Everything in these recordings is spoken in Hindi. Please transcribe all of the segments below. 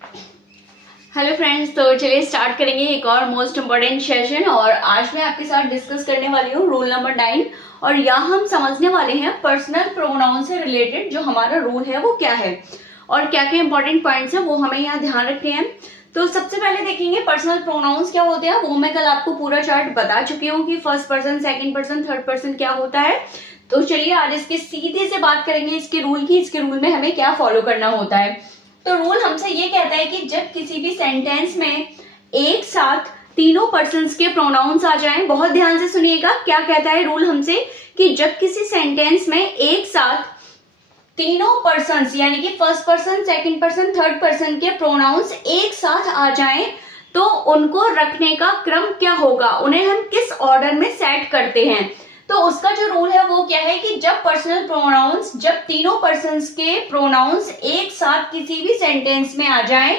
हेलो फ्रेंड्स, तो चलिए स्टार्ट करेंगे एक और मोस्ट इम्पोर्टेंट सेशन। और आज मैं आपके साथ डिस्कस करने वाली हूँ रूल नंबर 9। और यहाँ हम समझने वाले हैं पर्सनल प्रोनाउन से रिलेटेड जो हमारा रूल है वो क्या है और क्या क्या इंपॉर्टेंट पॉइंट्स है वो हमें यहाँ ध्यान रखने हैं। तो सबसे पहले देखेंगे पर्सनल प्रोनाउंस क्या होते हैं। वो मैं कल आपको पूरा चार्ट बता चुकी हूँ कि first person, second person, third person क्या होता है। तो चलिए आज इसके सीधे से बात करेंगे इसके रूल की, इसके रूल में हमें क्या फॉलो करना होता है। तो रूल हमसे ये कहता है कि जब किसी भी सेंटेंस में एक साथ तीनों पर्सन्स के प्रोनाउंस आ जाएं, बहुत ध्यान से सुनिएगा क्या कहता है रूल हमसे, कि जब किसी सेंटेंस में एक साथ तीनों पर्सन्स यानी कि first person, second person, third person के प्रोनाउंस एक साथ आ जाएं तो उनको रखने का क्रम क्या होगा, उन्हें हम किस ऑर्डर में सेट करते हैं। तो उसका जो रूल है वो क्या है कि जब पर्सनल प्रोनाउंस, जब तीनों पर्सन्स के प्रोनाउंस एक साथ किसी भी सेंटेंस में आ जाएं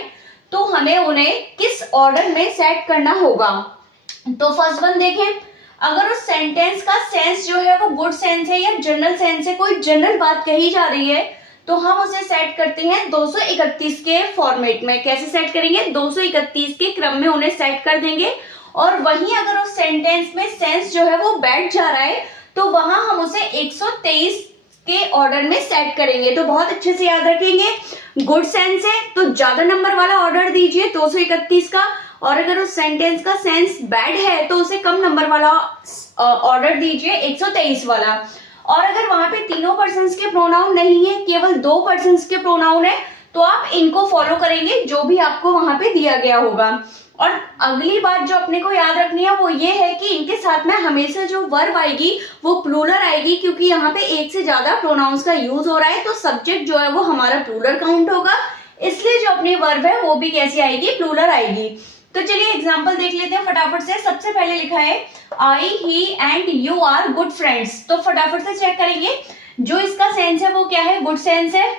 तो हमें उन्हें किस ऑर्डर में सेट करना होगा। तो फर्स्ट वन देखें, अगर उस सेंटेंस का सेंस जो है वो गुड सेंस है या जनरल सेंस है, कोई जनरल बात कही जा रही है, तो हम उसे सेट करते हैं 231 के फॉर्मेट में। कैसे सेट करेंगे? 231 के क्रम में उन्हें सेट कर देंगे। और वहीं अगर उस सेंटेंस में सेंस जो है वो बैठ जा रहा है तो वहां हम उसे 123 के ऑर्डर में सेट करेंगे। तो बहुत अच्छे से याद रखेंगे, गुड सेंस है तो ज्यादा नंबर वाला ऑर्डर दीजिए 231 का, और अगर उस सेंटेंस का सेंस बैड है तो उसे कम नंबर वाला ऑर्डर दीजिए 123 वाला। और अगर वहां पे तीनों पर्सन्स के प्रोनाउन नहीं है, केवल दो पर्सन्स के प्रोनाउन है, तो आप इनको फॉलो करेंगे जो भी आपको वहां पे दिया गया होगा। और अगली बात जो अपने को याद रखनी है वो ये है कि इनके साथ में हमेशा जो वर्ब आएगी वो प्लूरल आएगी, क्योंकि यहाँ पे एक से ज्यादा प्रोनाउंस का यूज हो रहा है तो सब्जेक्ट जो है वो हमारा प्लूरल काउंट होगा, इसलिए जो अपनी वर्ब है वो भी कैसी आएगी? प्लूरल आएगी। तो चलिए एग्जाम्पल देख लेते हैं फटाफट से। सबसे पहले लिखा है I, he and you are good friends. तो फटाफट से चेक करेंगे, जो इसका सेंस है वो क्या है? गुड सेंस है।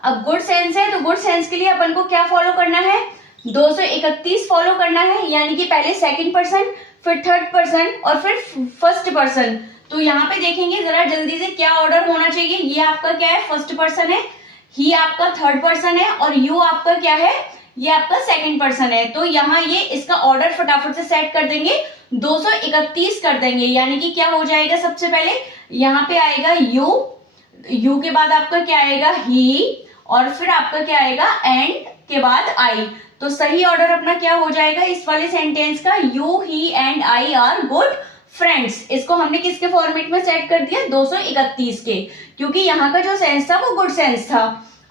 अब गुड सेंस है तो गुड सेंस के लिए अपन को क्या फॉलो करना है? 231 फॉलो करना है, यानी कि पहले सेकंड पर्सन, फिर थर्ड पर्सन और फिर फर्स्ट पर्सन। तो यहाँ पे देखेंगे जरा जल्दी से क्या ऑर्डर होना चाहिए। ये आपका क्या है? फर्स्ट पर्सन है, ही आपका थर्ड पर्सन है और यू आपका क्या है? ये आपका सेकंड पर्सन है। तो यहाँ ये इसका ऑर्डर फटाफट से सेट कर देंगे, 231 कर देंगे, यानी कि क्या हो जाएगा? सबसे पहले यहाँ पे आएगा यू के बाद आपका क्या आएगा? ही, और फिर आपका क्या आएगा? एंड के बाद आई। तो सही ऑर्डर अपना क्या हो जाएगा इस वाले सेंटेंस का? You, he and I are good friends. इसको हमने किसके फॉर्मेट में सेट कर दिया? 231 के, क्योंकि यहाँ का जो सेंस था वो गुड सेंस था।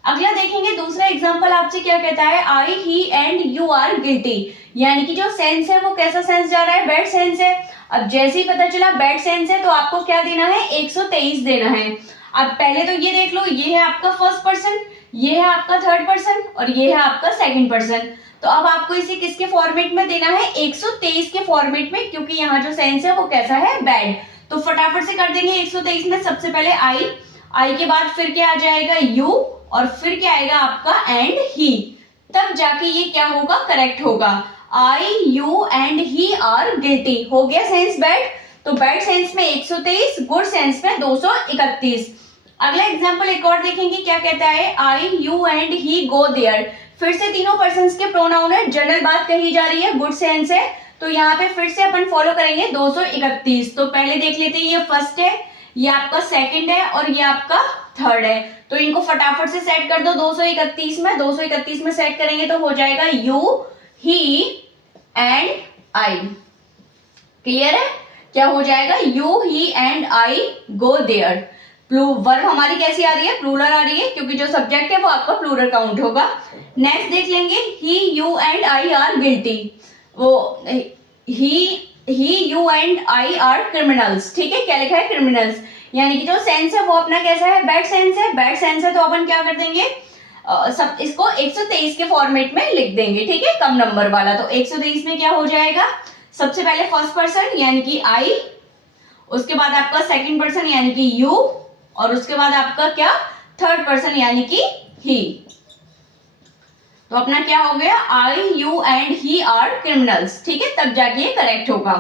अगला देखेंगे दूसरा एग्जांपल आपसे क्या कहता है? I, he and you are guilty, यानी कि जो सेंस है वो कैसा सेंस जा रहा है? बैड सेंस है। अब जैसे ही पता चला बैड सेंस है तो आपको क्या देना है? 123 देना है। अब पहले तो ये देख लो, ये है आपका फर्स्ट पर्सन, ये है आपका थर्ड पर्सन और ये है आपका सेकंड पर्सन। तो अब आपको इसे किसके फॉर्मेट में देना है? 123 के फॉर्मेट में, क्योंकि यहाँ जो सेंस है वो कैसा है? बैड। तो फटाफट से कर देंगे 123 में। सबसे पहले आई के बाद फिर क्या आ जाएगा? यू, और फिर क्या आएगा आपका? And he. तब जाके ये क्या होगा? करेक्ट होगा। I, you and he are guilty. हो गया सेंस बैड, तो बैड सेंस में 123, गुड सेंस में 231। अगला एग्जाम्पल एक और देखेंगे क्या कहता है? I, you and he go there. फिर से तीनों पर्सन्स के प्रोनाउन है, जनरल बात कही जा रही है, गुड सेंस है, तो यहाँ पे फिर से अपन फॉलो करेंगे 231। तो पहले देख लेते हैं, ये फर्स्ट है, ये आपका सेकंड है और ये आपका थर्ड है। तो इनको फटाफट से सेट कर दो 231 में। 231 में सेट करेंगे तो हो जाएगा you, he and I. Clear है? क्या हो जाएगा? You, he and I go there. Verb हमारी कैसी आ रही है? प्लूरल आ रही है, क्योंकि जो सब्जेक्ट है वो आपका प्लूरल काउंट होगा। नेक्स्ट देख लेंगे, he, you and I are guilty. वो he, you and I are criminals. ठीक है, क्या लिखा है? क्रिमिनल्स। यानी कि जो सेंस है वो अपना कैसा है? बैड सेंस है। बैड सेंस है तो अपन क्या कर देंगे? सब इसको 123 के फॉर्मेट में लिख देंगे। ठीक है, कम नंबर वाला। तो 123 में क्या हो जाएगा? सबसे पहले फर्स्ट पर्सन यानी कि आई, उसके बाद आपका सेकंड पर्सन यानी कि यू, और उसके बाद आपका क्या? थर्ड पर्सन यानी कि ही। तो अपना क्या हो गया? I, you and he are criminals. ठीक है, तब जाके ये करेक्ट होगा।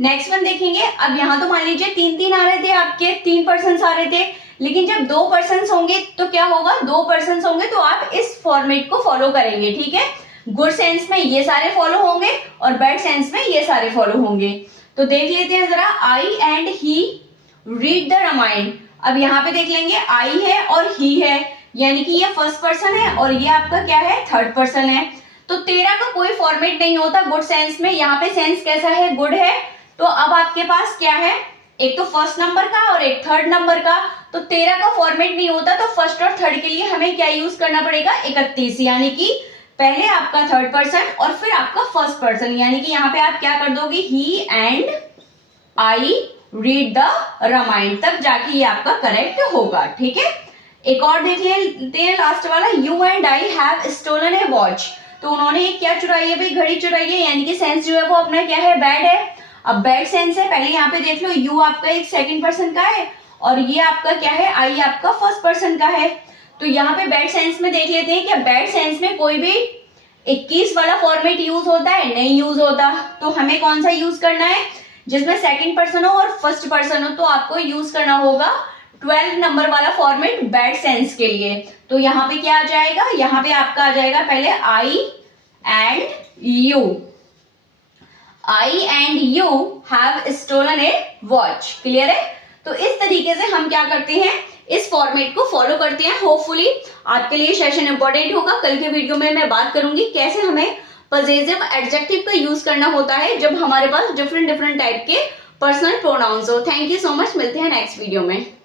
नेक्स्ट वन देखेंगे। अब यहाँ तो मान लीजिए तीन तीन आ रहे थे, आपके तीन पर्सन आ रहे थे, लेकिन जब 2 पर्सन्स होंगे तो क्या होगा, 2 पर्सन्स होंगे तो आप इस फॉर्मेट को फॉलो करेंगे, ठीक है। गुड सेंस में ये सारे फॉलो होंगे और बैड सेंस में ये सारे फॉलो होंगे। तो देख लेते हैं जरा, I and he read the Ramayana. अब यहाँ पे देख लेंगे आई है और ही है, यानी कि ये फर्स्ट पर्सन है और ये आपका क्या है, थर्ड पर्सन है। तो तेरा का कोई फॉर्मेट नहीं होता गुड सेंस में, यहाँ पे सेंस कैसा है, गुड है। तो अब आपके पास क्या है, एक तो फर्स्ट नंबर का और एक थर्ड नंबर का, तो 13 का फॉर्मेट नहीं होता। तो फर्स्ट और थर्ड के लिए हमें क्या यूज करना पड़ेगा, 31, यानी कि पहले आपका थर्ड पर्सन और फिर आपका फर्स्ट पर्सन, यानी कि यहाँ पे आप क्या कर दोगे, he and I read the Ramayana, तब जाके ये आपका करेक्ट होगा, ठीक है। एक और देख लेते हैं लास्ट वाला, you and I have stolen a watch. तो उन्होंने क्या चुराई है भाई, घड़ी चुराई है, यानी कि सेंस जो है वो अपना क्या है, बैड है। अब बैड सेंस है, पहले यहाँ पे देख लो, यू आपका एक सेकंड पर्सन का है और ये आपका क्या है, आई आपका फर्स्ट पर्सन का है। तो यहाँ पे बैड सेंस में देख लेते हैं, क्या बैड सेंस में कोई भी 21 वाला फॉर्मेट यूज होता है, नहीं यूज होता। तो हमें कौन सा यूज करना है, जिसमें सेकंड पर्सन हो और फर्स्ट पर्सन हो, तो आपको यूज करना होगा 12 नंबर वाला फॉर्मेट बैड सेंस के लिए। तो यहाँ पे क्या आ जाएगा, यहाँ पे आपका आ जाएगा पहले I and you, I and you have stolen a watch, clear है। तो इस तरीके से हम क्या करते हैं, इस फॉर्मेट को फॉलो करते हैं। होपफुली आपके लिए सेशन इंपॉर्टेंट होगा। कल के वीडियो में मैं बात करूंगी कैसे हमें पॉजिटिव एडजेक्टिव का यूज करना होता है जब हमारे पास डिफरेंट टाइप के पर्सनल प्रोनाउंस हो। थैंक यू सो मच, मिलते हैं नेक्स्ट वीडियो में।